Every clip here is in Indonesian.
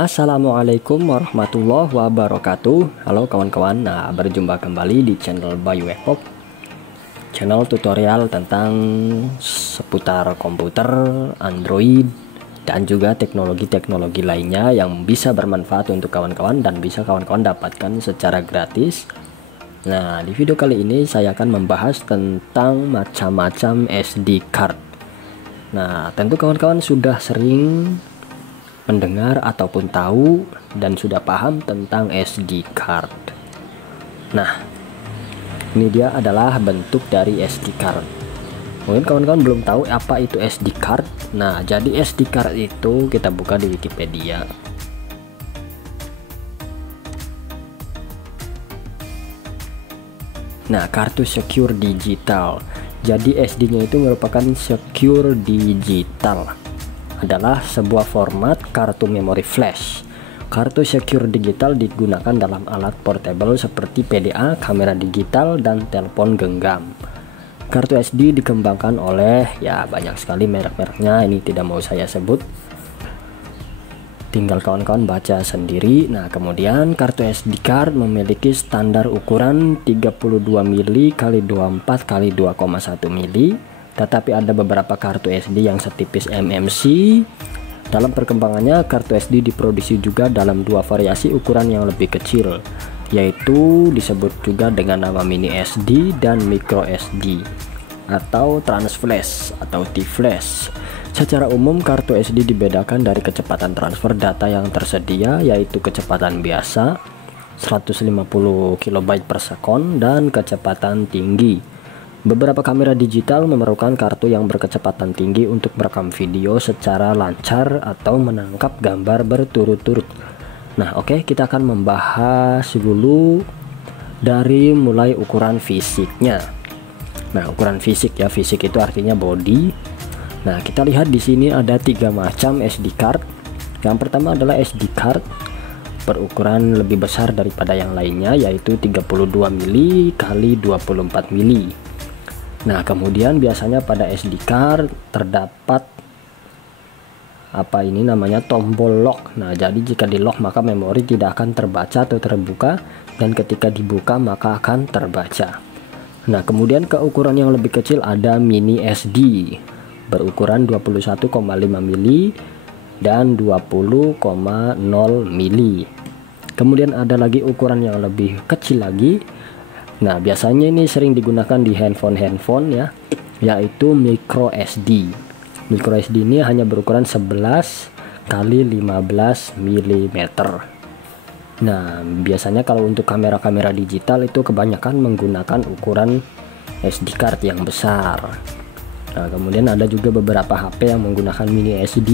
Assalamualaikum warahmatullahi wabarakatuh. Halo kawan-kawan, berjumpa kembali di channel Bayu Epop, channel tutorial tentang seputar komputer, Android, dan juga teknologi-teknologi lainnya yang bisa bermanfaat untuk kawan-kawan dan bisa kawan-kawan dapatkan secara gratis. Nah, di video kali ini saya akan membahas tentang macam-macam SD card. Nah, tentu kawan-kawan sudah sering mendengar ataupun tahu dan sudah paham tentang SD card. Nah, ini dia adalah bentuk dari SD card. Mungkin kawan-kawan belum tahu apa itu SD card. Nah, jadi SD card itu kita buka di Wikipedia. Nah, kartu secure digital. Jadi SD-nya itu merupakan secure digital. Adalah sebuah format kartu memori flash. Kartu secure digital digunakan dalam alat portable seperti PDA, kamera digital, dan telepon genggam. Kartu SD dikembangkan oleh banyak sekali merek-mereknya, ini tidak mau saya sebut. Tinggal kawan-kawan baca sendiri. Nah, kemudian kartu SD card memiliki standar ukuran 32 mili x 24 x 2,1 mili. Tetapi ada beberapa kartu SD yang setipis MMC. Dalam perkembangannya, kartu SD diproduksi juga dalam dua variasi ukuran yang lebih kecil, yaitu disebut juga dengan nama mini SD dan micro SD, atau transflash atau T-flash. Secara umum, kartu SD dibedakan dari kecepatan transfer data yang tersedia, yaitu kecepatan biasa 150 KB per sekon dan kecepatan tinggi. Beberapa kamera digital memerlukan kartu yang berkecepatan tinggi untuk merekam video secara lancar atau menangkap gambar berturut-turut. Nah, oke, kita akan membahas dulu dari mulai ukuran fisiknya. Nah, ukuran fisik fisik itu artinya body. Nah, kita lihat di sini ada 3 macam SD card. Yang pertama adalah SD card berukuran lebih besar daripada yang lainnya, yaitu 32 mili x 24 mili. Nah, kemudian biasanya pada SD card terdapat tombol lock. Nah, jadi jika di lock maka memori tidak akan terbaca atau terbuka, dan ketika dibuka maka akan terbaca. Nah, kemudian ke ukuran yang lebih kecil ada mini SD berukuran 21,5 mili dan 20,0 mili. Kemudian ada lagi ukuran yang lebih kecil lagi. Nah, biasanya ini sering digunakan di handphone yaitu micro SD. Micro SD ini hanya berukuran 11 kali 15 mm. Nah, biasanya kalau untuk kamera-kamera digital itu kebanyakan menggunakan ukuran SD card yang besar. Nah, kemudian ada juga beberapa HP yang menggunakan mini SD.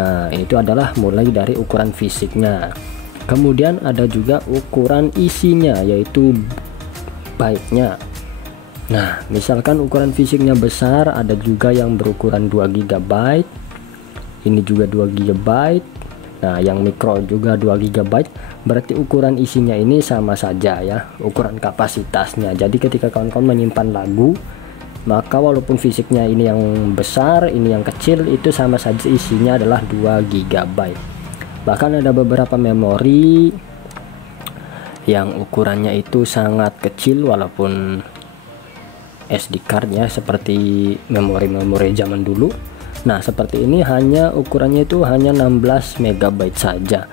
Nah, itu adalah mulai dari ukuran fisiknya. Kemudian ada juga ukuran isinya, yaitu byte-nya. Nah, misalkan ukuran fisiknya besar, ada juga yang berukuran 2 GB. Ini juga 2 GB. Nah, yang mikro juga 2 GB. Berarti ukuran isinya ini sama saja ukuran kapasitasnya. Jadi ketika kawan-kawan menyimpan lagu, maka walaupun fisiknya ini yang besar, ini yang kecil, itu sama saja isinya adalah 2 GB. Bahkan ada beberapa memori yang ukurannya itu sangat kecil walaupun SD cardnya seperti memori-memori zaman dulu. Nah, seperti ini hanya ukurannya itu hanya 16 MB saja.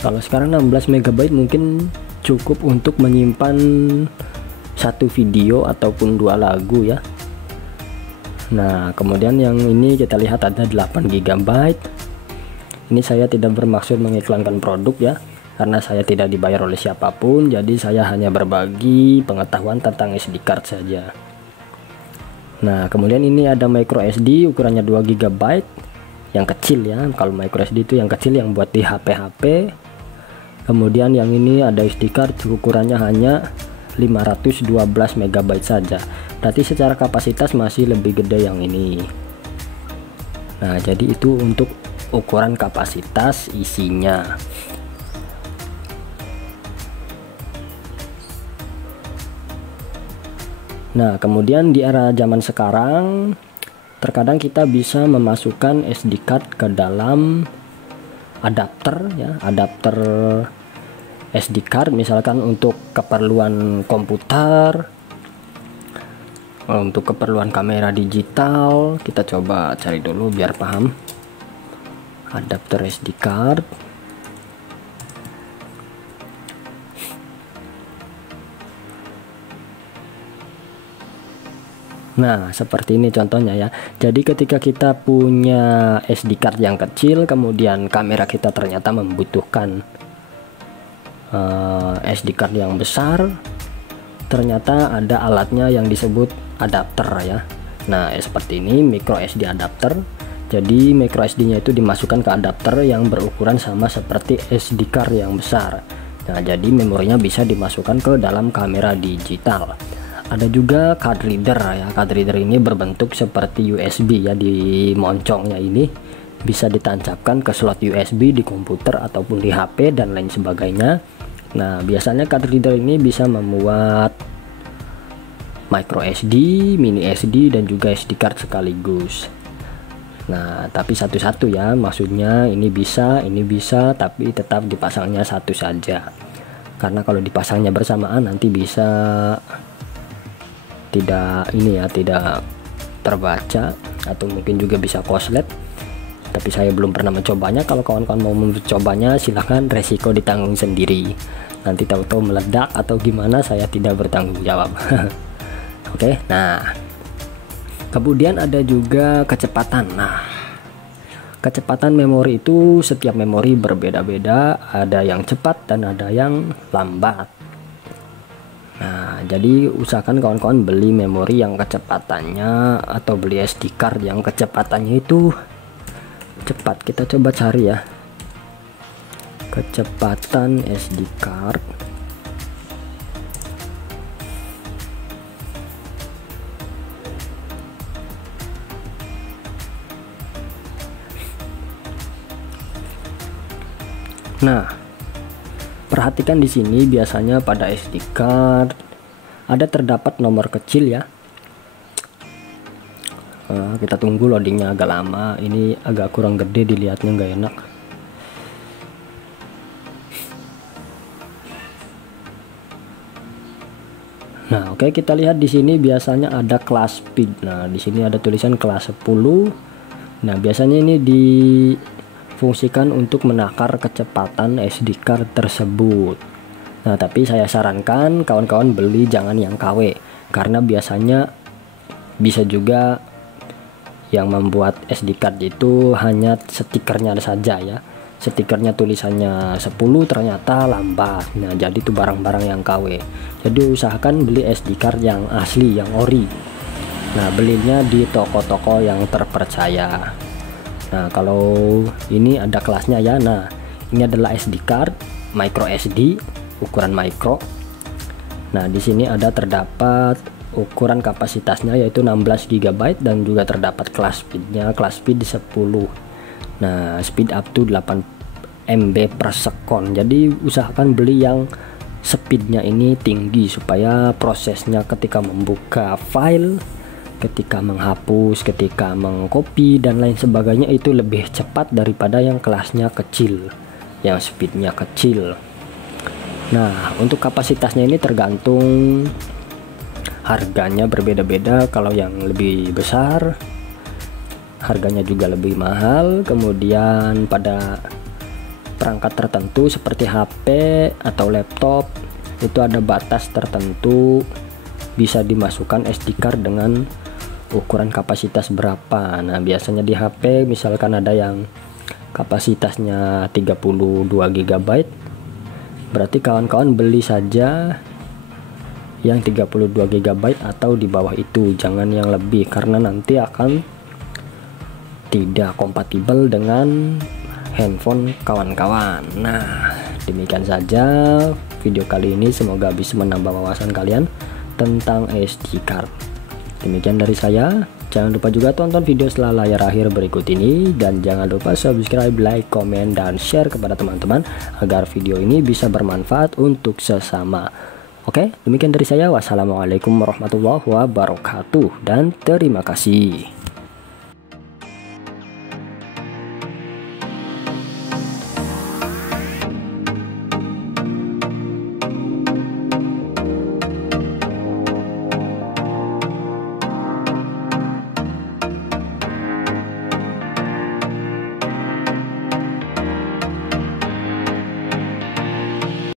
Kalau sekarang 16 MB mungkin cukup untuk menyimpan satu video ataupun 2 lagu Nah, kemudian yang ini kita lihat ada 8 GB. Ini saya tidak bermaksud mengiklankan produk karena saya tidak dibayar oleh siapapun, jadi saya hanya berbagi pengetahuan tentang SD card saja. Nah, kemudian ini ada micro SD ukurannya 2 GB yang kecil Kalau micro SD itu yang kecil yang buat di HP-HP. Kemudian yang ini ada SD card ukurannya hanya 512 MB saja. Berarti secara kapasitas masih lebih gede yang ini. Nah, jadi itu untuk ukuran kapasitas isinya. Nah, kemudian di era zaman sekarang terkadang kita bisa memasukkan SD card ke dalam adapter ya, adapter SD card misalkan untuk keperluan komputer, untuk keperluan kamera digital. Kita coba cari dulu biar paham. Adapter SD card. Nah, seperti ini contohnya ya. Jadi ketika kita punya SD card yang kecil, kemudian kamera kita ternyata membutuhkan SD card yang besar, ternyata ada alatnya yang disebut adapter ya. Nah, seperti ini micro SD adapter. Jadi micro SD-nya itu dimasukkan ke adapter yang berukuran sama seperti SD card yang besar. Nah, jadi memorinya bisa dimasukkan ke dalam kamera digital. Ada juga card reader ya. Card reader ini berbentuk seperti USB ya, di moncongnya ini bisa ditancapkan ke slot USB di komputer ataupun di HP dan lain sebagainya. Nah, biasanya card reader ini bisa memuat micro SD, mini SD, dan juga SD card sekaligus. Nah, tapi satu-satu ya, maksudnya ini bisa, tapi tetap dipasangnya satu saja. Karena kalau dipasangnya bersamaan nanti bisa tidak terbaca, atau mungkin juga bisa korslet. Tapi saya belum pernah mencobanya. Kalau kawan-kawan mau mencobanya, silahkan, resiko ditanggung sendiri. Nanti tahu-tahu meledak atau gimana, saya tidak bertanggung jawab. Oke, nah kemudian ada juga kecepatan. Nah, kecepatan memori itu setiap memori berbeda-beda, ada yang cepat dan ada yang lambat. Nah, jadi usahakan kawan-kawan beli memori yang kecepatannya, atau beli SD card yang kecepatannya itu cepat. Kita coba cari ya, kecepatan SD card. Nah, perhatikan di sini biasanya pada SD card ada terdapat nomor kecil ya. Kita tunggu loadingnya agak lama. Ini agak kurang gede dilihatnya, nggak enak. Nah, oke, kita lihat di sini biasanya ada kelas speed. Nah, di sini ada tulisan kelas 10. Nah, biasanya ini difungsikan untuk menakar kecepatan SD card tersebut. Nah, tapi saya sarankan kawan-kawan beli jangan yang KW, karena biasanya bisa juga yang membuat SD card itu hanya stikernya saja ya. Stikernya tulisannya 10 ternyata lambat. Nah, jadi itu barang-barang yang KW. Jadi usahakan beli SD card yang asli, yang ori. Nah, belinya di toko-toko yang terpercaya. Nah, kalau ini ada kelasnya ya. Nah, ini adalah SD card micro SD, ukuran micro. Nah, di sini ada terdapat ukuran kapasitasnya yaitu 16 GB, dan juga terdapat kelas speednya, kelas speed 10. Nah, speed up to 8 MB per second. Jadi usahakan beli yang speednya ini tinggi, supaya prosesnya ketika membuka file, ketika menghapus, ketika mengcopy dan lain sebagainya itu lebih cepat daripada yang kelasnya kecil, yang speednya kecil. Nah, untuk kapasitasnya ini tergantung harganya, berbeda-beda. Kalau yang lebih besar harganya juga lebih mahal. Kemudian pada perangkat tertentu seperti HP atau laptop itu ada batas tertentu bisa dimasukkan SD card dengan ukuran kapasitas berapa. Nah, biasanya di HP misalkan ada yang kapasitasnya 32 GB, berarti kawan-kawan beli saja yang 32 GB atau di bawah itu, jangan yang lebih, karena nanti akan tidak kompatibel dengan handphone kawan-kawan. Nah, demikian saja video kali ini, semoga bisa menambah wawasan kalian tentang SD card. Demikian dari saya. Jangan lupa juga tonton video setelah layar akhir berikut ini, dan jangan lupa subscribe, like, komen, dan share kepada teman-teman agar video ini bisa bermanfaat untuk sesama. Oke, demikian dari saya. Wassalamualaikum warahmatullahi wabarakatuh, dan terima kasih.